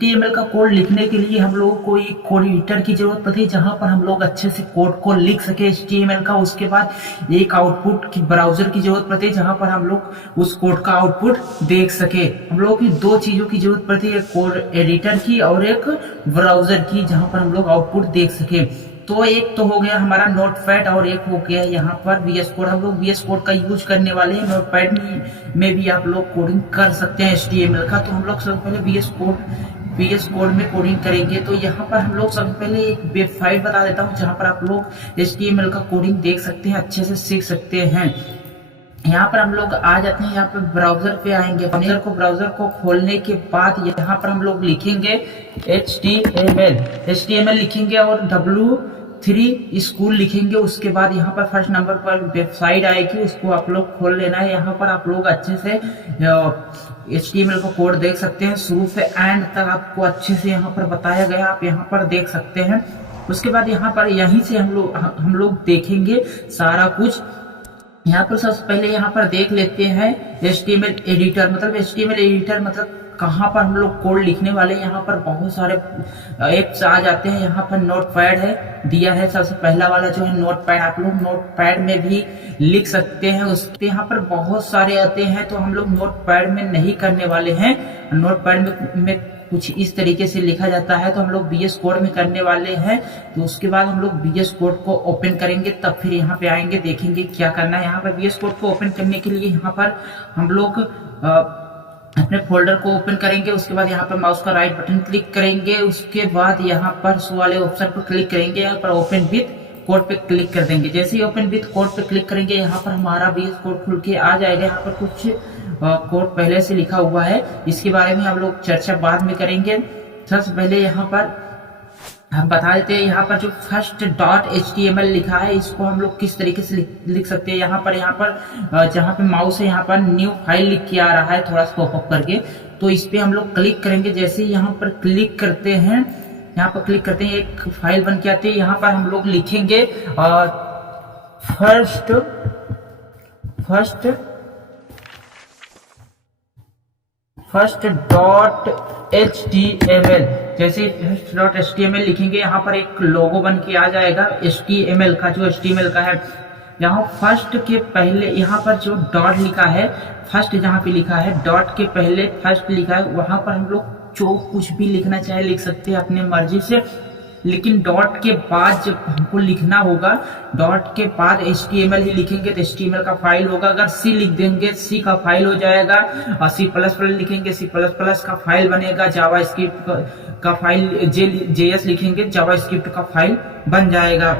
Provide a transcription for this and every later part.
HTML का code लिखने के लिए हम लोगों को एक कोड एडिटर की जरूरत पड़ती है, जहां पर हम लोग अच्छे से कोड को लिख सके HTML का। उसके बाद एक आउटपुट की ब्राउजर की जरूरत पड़ती है, जहां पर हम लोग उस कोड का आउटपुट देख सके। हम लोगों की दो चीजों की जरूरत पड़ती है, एक कोड एडिटर की और एक ब्राउजर की, जहां पर हम लोग आउटपुट देख सके। तो एक तो हो गया हमारा नोटपैड और एक हो गया यहाँ पर VS कोड। हम लोग VS कोड का यूज करने वाले हैं। नोटपैड में भी आप लोग कोडिंग कर सकते हैं HTML का। तो हम लोग सबसे पहले VS कोड में कोडिंग करेंगे। तो यहाँ पर हम लोग सबसे पहले एक वेबसाइट बता देता हूँ, जहाँ पर आप लोग HTML का कोडिंग देख सकते हैं, अच्छे से सीख सकते हैं। यहाँ पर हम लोग आ जाते हैं, यहाँ पर ब्राउजर पे आएंगे। ब्राउजर को खोलने के बाद यहाँ पर हम लोग लिखेंगे HTML लिखेंगे और W3 स्कूल लिखेंगे। उसके बाद यहाँ पर फर्स्ट नंबर पर वेबसाइट आएगी, उसको आप लोग खोल लेना है। यहाँ पर आप लोग अच्छे से HTML का कोड देख सकते हैं, शुरू से एंड तक आपको अच्छे से यहाँ पर बताया गया, आप यहाँ पर देख सकते हैं। उसके बाद यहाँ पर यहीं से हम लोग देखेंगे सारा कुछ। यहाँ पर सबसे पहले यहाँ पर देख लेते हैं HTML एडिटर। HTML एडिटर मतलब कहाँ पर हम लोग कोड लिखने वाले। यहाँ पर बहुत सारे एप्स आ जाते हैं। यहाँ पर नोटपैड है दिया है, सबसे पहला वाला जो है नोटपैड। आप लोग नोटपैड में भी लिख सकते हैं। उसके यहाँ पर बहुत सारे आते हैं, तो हम लोग नोटपैड में नहीं करने वाले हैं। नोटपैड में कुछ इस तरीके से लिखा जाता है, तो हम लोग VS कोड में करने वाले हैं। तो उसके बाद हम लोग VS कोड को ओपन करेंगे, तब फिर यहाँ पे आएंगे, देखेंगे क्या करना है। यहाँ पर VS कोड को ओपन करने के लिए यहाँ पर हम लोग अपने फोल्डर को ओपन करेंगे। उसके बाद यहाँ पर माउस का राइट बटन क्लिक करेंगे। उसके बाद यहाँ पर शो वाले ऑप्शन पर क्लिक करेंगे, यहाँ पर ओपन विथ कोड पे क्लिक कर देंगे। जैसे ही ओपन विथ कोड पे क्लिक करेंगे, यहाँ पर हमारा VS कोड खुल के आ जाएगा। यहाँ पर कुछ कोड पहले से लिखा हुआ है, इसके बारे में हम लोग चर्चा बाद में करेंगे। सबसे पहले यहाँ पर हम बता देते हैं, यहाँ पर जो फर्स्ट .html लिखा है, इसको हम लोग किस तरीके से लिख सकते हैं। यहाँ पर जहाँ पे माउस है, यहाँ पर न्यू फाइल लिख के आ रहा है थोड़ा सा पॉपअप करके, तो इस पे हम लोग क्लिक करेंगे। जैसे ही यहाँ पर क्लिक करते हैं, एक फाइल बन के आती है। यहाँ पर हम लोग लिखेंगे फर्स्ट .html। जैसे .html लिखेंगे, यहाँ पर एक लोगो बन के आ जाएगा HTML का, जो HTML का है। यहाँ फर्स्ट के पहले यहाँ पर जो डॉट लिखा है, फर्स्ट जहाँ पे लिखा है, डॉट के पहले फर्स्ट लिखा है, वहां पर हम लोग जो कुछ भी लिखना चाहे लिख सकते हैं अपने मर्जी से। लेकिन डॉट के बाद जब हमको लिखना होगा, डॉट के बाद HTML ही लिखेंगे तो HTML का फाइल होगा। अगर C लिख देंगे, C का फाइल हो जाएगा। और C++ लिखेंगे, C++ का फाइल बनेगा। जावास्क्रिप्ट का फाइल, JS लिखेंगे, जावास्क्रिप्ट का फाइल बन जाएगा।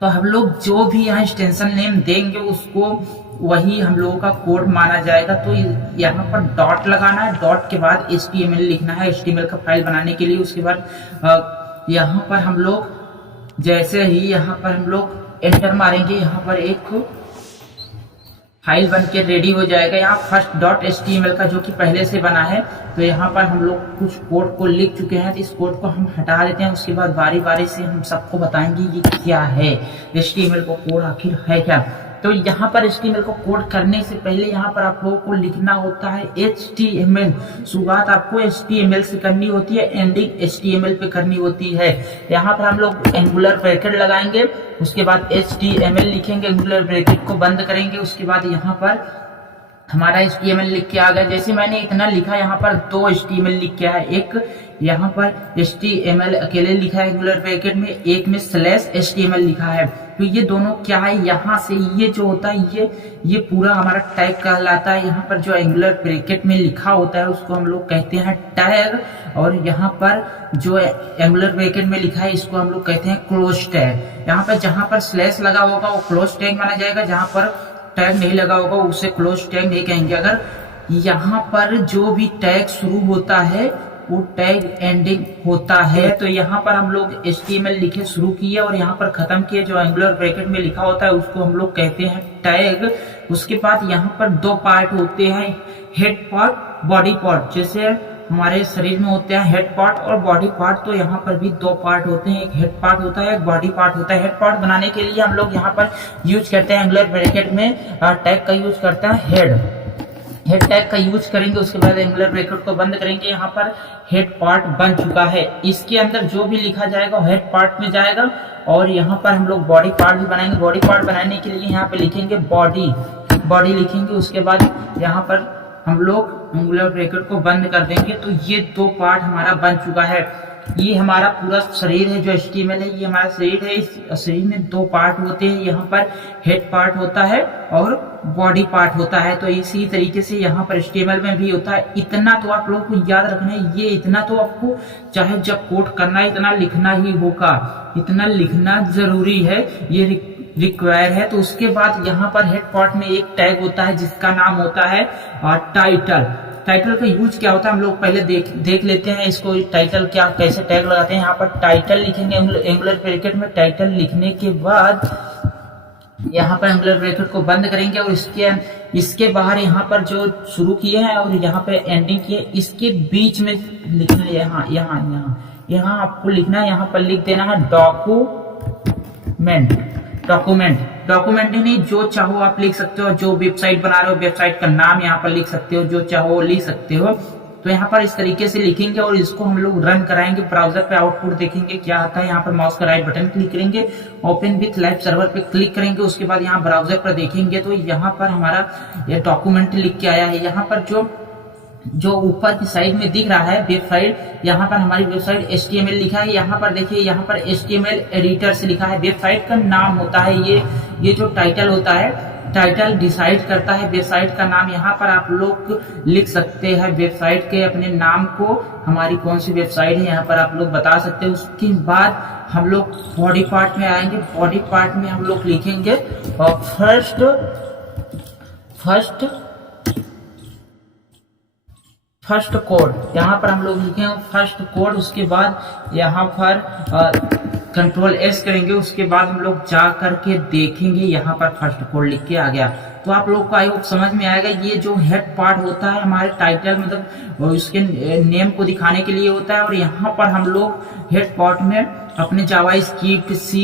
तो हम लोग जो भी यहाँ एक्सटेंशन नेम देंगे, उसको वही हम लोगों का कोड माना जाएगा। तो यहाँ पर डॉट लगाना है, डॉट के बाद HTML लिखना है HTML का फाइल बनाने के लिए। उसके बाद यहाँ पर हम लोग जैसे ही यहाँ पर हम लोग एंटर मारेंगे, यहाँ पर एक फाइल बन के रेडी हो जाएगा। यहाँ फर्स्ट .html का जो कि पहले से बना है, तो यहाँ पर हम लोग कुछ कोड को लिख चुके हैं, तो इस कोड को हम हटा देते हैं। उसके बाद बारी बारी से हम सबको बताएंगे ये क्या है, HTML को कोड आखिर है क्या। तो यहाँ पर HTML को कोड करने से पहले यहाँ पर आप लोगों को लिखना होता है HTML। शुरुआत आपको HTML से करनी होती है, एंडिंग HTML पे करनी होती है। यहाँ पर हम लोग एंगुलर ब्रैकेट लगाएंगे, उसके बाद HTML लिखेंगे, एंगुलर ब्रैकेट को बंद करेंगे। उसके बाद यहाँ पर हमारा HTML लिख के आ गया। जैसे मैंने इतना लिखा, यहाँ पर 2 HTML लिख के आया। एक यहाँ पर HTML अकेले लिखा है एंगुलर ब्रैकेट में, एक में /HTML लिखा है। तो ये दोनों क्या है, यहाँ से ये जो होता है ये पूरा हमारा टैग कहलाता है। यहाँ पर जो एंगुलर ब्रैकेट में लिखा होता है, उसको हम लोग कहते हैं टैग। और यहाँ पर जो एंगुलर ब्रैकेट में लिखा है, इसको हम लोग कहते हैं क्लोज टैग। यहाँ पर जहाँ पर स्लैश लगा होगा वो क्लोज टैग माना जाएगा, जहाँ पर टैग नहीं लगा होगा उसे क्लोज टैग नहीं कहेंगे। अगर यहाँ पर जो भी टैग शुरू होता है वो टैग एंडिंग होता है। तो यहाँ पर हम लोग HTML लिखे शुरू किए और यहाँ पर खत्म किए। जो एंगुलर ब्रैकेट में लिखा होता है उसको हम लोग कहते हैं टैग। उसके बाद यहाँ पर 2 पार्ट होते हैं, हेड पार्ट, बॉडी पार्ट। जैसे हमारे शरीर में होते हैं हेड पार्ट और बॉडी पार्ट, तो यहाँ पर भी 2 पार्ट होते हैं, एक हेड पार्ट होता है, एक बॉडी पार्ट होता है। हेड पार्ट बनाने के लिए हम लोग यहाँ पर यूज करते हैं एंगुलर ब्रैकेट में टैग का यूज करते हैं हेड टैग का यूज करेंगे। उसके बाद एंगुलर ब्रैकेट को बंद करेंगे। यहाँ पर हेड पार्ट बन चुका है। इसके अंदर जो भी लिखा जाएगा वो हेड पार्ट में जाएगा। और यहाँ पर हम लोग बॉडी पार्ट भी बनाएंगे। बॉडी पार्ट बनाने के लिए यहाँ पे लिखेंगे बॉडी, बॉडी लिखेंगे। उसके बाद यहाँ पर हम लोग एंगुलर ब्रैकेट को बंद कर देंगे। तो ये दो पार्ट हमारा बन चुका है। ये हमारा पूरा शरीर है जो HTML है, ये हमारा शरीर है। इस शरीर में दो पार्ट होते हैं, यहाँ पर हेड पार्ट होता है और बॉडी पार्ट होता है। तो इसी तरीके से यहाँ पर HTML में भी होता है। इतना तो आप लोगों को याद रखना है, ये इतना तो आपको चाहे जब कोड करना है इतना लिखना ही होगा, इतना लिखना जरूरी है, ये रिक्वायर है। तो उसके बाद यहाँ पर हेड पार्ट में एक टैग होता है जिसका नाम होता है टाइटल। टाइटल का यूज क्या होता है हम लोग पहले देख लेते हैं इसको। टाइटल क्या, कैसे टैग लगाते हैं। यहाँ पर टाइटल लिखेंगे एंगुलर ब्रैकेट में। टाइटल लिखने के बाद यहाँ पर एंगुलर ब्रैकेट को बंद करेंगे और इसके बाहर यहाँ पर जो शुरू किए हैं और यहाँ पे एंडिंग किए, इसके बीच में लिखना है। यहाँ आपको लिखना है, यहाँ पर लिख देना है डॉक्यूमेंट नहीं, जो चाहो आप लिख सकते हो। जो वेबसाइट बना रहे हो वेबसाइट का नाम यहाँ पर लिख सकते हो, जो चाहो लिख सकते हो। तो यहाँ पर इस तरीके से लिखेंगे और इसको हम लोग रन कराएंगे। ब्राउजर पे आउटपुट देखेंगे क्या आता है। यहाँ पर माउस का राइट बटन क्लिक करेंगे, ओपन विथ लाइव सर्वर पे क्लिक करेंगे। उसके बाद यहाँ ब्राउजर पर देखेंगे तो यहाँ पर हमारा ये डॉक्यूमेंट लिख के आया है। यहाँ पर जो ऊपर की साइड में दिख रहा है वेबसाइट, यहाँ पर हमारी वेबसाइट HTML लिखा है। यहाँ पर देखिए, यहाँ पर HTML एडिटर से लिखा है। वेबसाइट का नाम होता है ये जो टाइटल होता है, टाइटल डिसाइड करता है वेबसाइट का नाम। यहाँ पर आप लोग लिख सकते हैं वेबसाइट के अपने नाम को, हमारी कौन सी वेबसाइट है यहाँ पर आप लोग बता सकते हैं। उसके बाद हम लोग बॉडी पार्ट में आएंगे। बॉडी पार्ट में हम लोग लिखेंगे फर्स्ट कोड। यहाँ पर हम लोग लिखेंगे फर्स्ट कोड। उसके बाद यहाँ पर कंट्रोल S करेंगे। उसके बाद हम लोग जा करके देखेंगे, यहाँ पर फर्स्ट कोड लिख के आ गया। तो आप लोग को आई होप समझ में आएगा। ये जो हेड पार्ट होता है हमारे टाइटल मतलब उसके नेम को दिखाने के लिए होता है। और यहाँ पर हम लोग हेड पार्ट में अपने जावास्क्रिप्ट, C,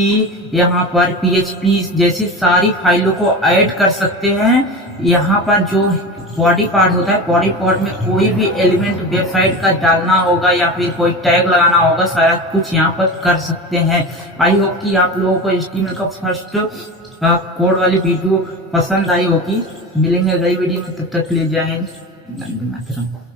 यहाँ पर PHP जैसी सारी फाइलों को ऐड कर सकते हैं। यहाँ पर जो बॉडी पार्ट होता है, बॉडी पार्ट में कोई भी एलिमेंट वेबसाइट का डालना होगा या फिर कोई टैग लगाना होगा, सारा कुछ यहाँ पर कर सकते हैं। आई होप कि आप लोगों को HTML का फर्स्ट कोड वाली वीडियो पसंद आई होगी। मिलेंगे अगली वीडियो में, तब तक ले जाएं।